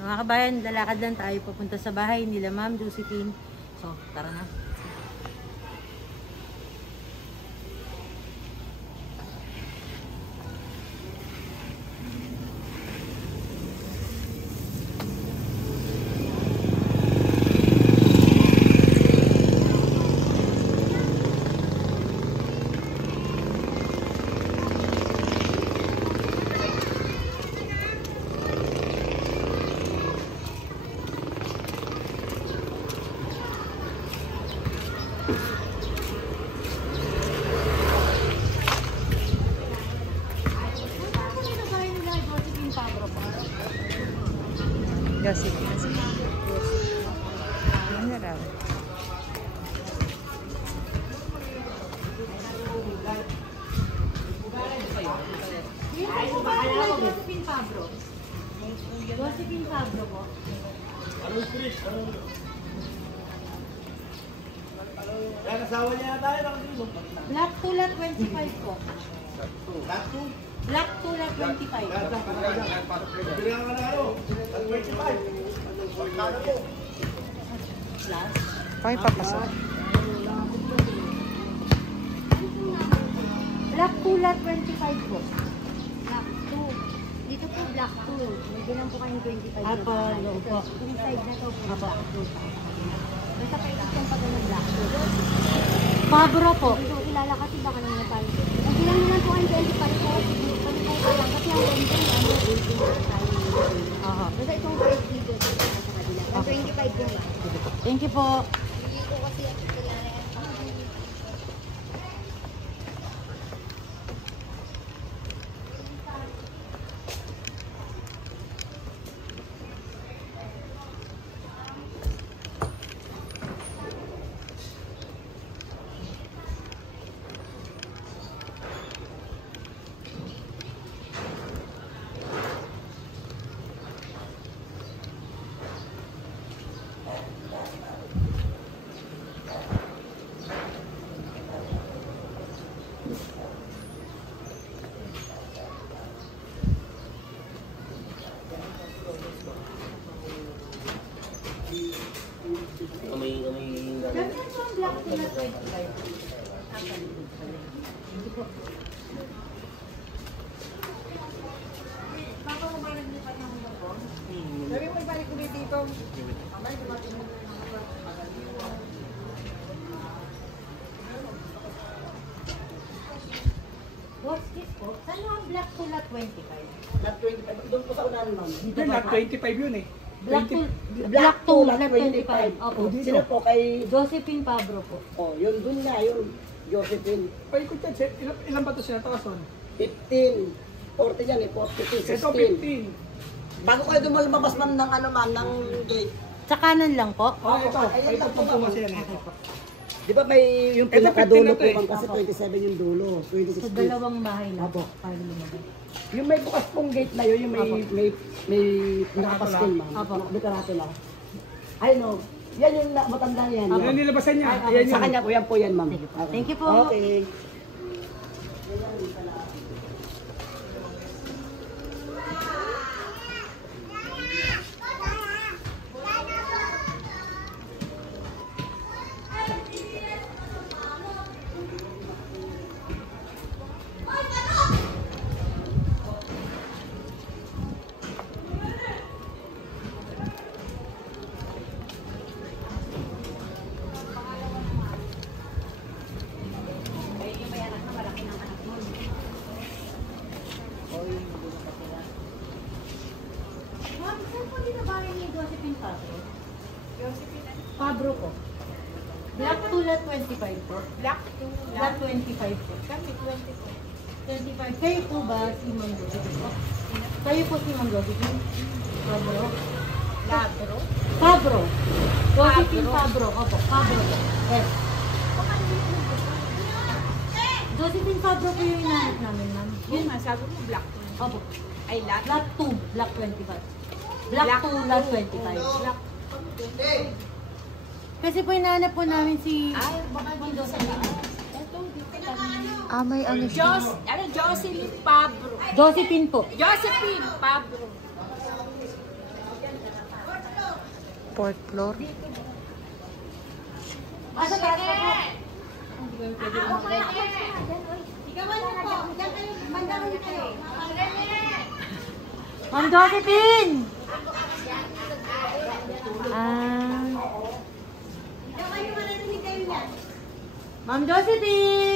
Mga kabayan, lalakad lang tayo papunta sa bahay nila Ma'am Josephine. So, tara na. Josephine. Ano raw? Josephine Pabro. Josephine Pabro po. Yan, asawa niya tayo lang dito. Black Tula 25 po. Black 2? Black Tula 25. Bilang ka na ano? 25. Pagkano po? Plus. Pwede papasok. Black Tula 25 po. Black 2. Dito po Black 2. May bilang po kayong 25. Apo, no po. Yung side na to po. Apo. Basta kayo yung pag Black 2. Pabro po. Hindi ko kilala kasi baka nang natal. Ang bilang naman po ang 25 po. Kami po pa lang. Kasi ang ganda ano, 18 na tayo. Aha. Basta itong first video ko sa kabila. Ang 25 po ba? Thank you po. Hindi ko kasi kilala yan. Ganyan po ang Black Tula 25. Thank you po. Baka mo ba naglipat ng mga po? Sabi mo ibalik ko dito. Boss, kiss po. Saan ang Black Tula 25? Black 25. Doon po sa unahan, ma'am. Dito Yun, ba? not 25 yun eh. Black 20. Black Tula 25. Opo. Sino po kay... Josephine Pabro po. Oh, yun dun nga, yun. Josephine. Paikot yan, sir. Ilan ba ito sila? Takason? 15. 40 yan eh. 42, 16. Ito 15. Bago kayo lumabas, ma'am, ng ano, ma'am, ng gate. Sa kanan lang po. Oh, ito. Ayan lang Paikot po, po ma'am. kasi yan eh. Di ba may yung Ito, 15 pinakadulo na po, to eh. ma'am, kasi 27 yung dulo. 26 Sa feet. dalawang bahay na Apo. po. Para lumabas. Yung may bukas pong gate na yun, yung Apo. may nakapaskil, ma'am. Apo. Dekarato lang. Ay, no. Yan yung matanda yan. Apo. Yan nilabasan niya. Apo. Yan Sa yun. kanya po, yan po yan, ma'am. Thank you po. Okay. Ma'am, saan po dito bahay ni Josephine Pabro? Pabro po. Black Tula 25 po. Black 2, Black 25 po. kami 24. 25. Kayo po ba si Ma'am Josephine po? Kayo po si Ma'am Josephine? Pabro? Labro. Pabro. Josephine Pabro. Opo, Pabro po. Yes. Josephine Pabro po yung hinahanap namin, ma'am. Yun nga, sabi mo black 2. Opo. Ay, lahat. Black 2, Black 25. Black 2, Black 25. Black Kasi po hinahanap po namin si Ay, baka Ma'am dito sa Josephine. Ito, dito kami. May ano siya. Jocelyn Pabro. Josephine po. Josephine Pabro. 4th floor. Asa taas po? Ma'am Josephine! Ma'am Josephine!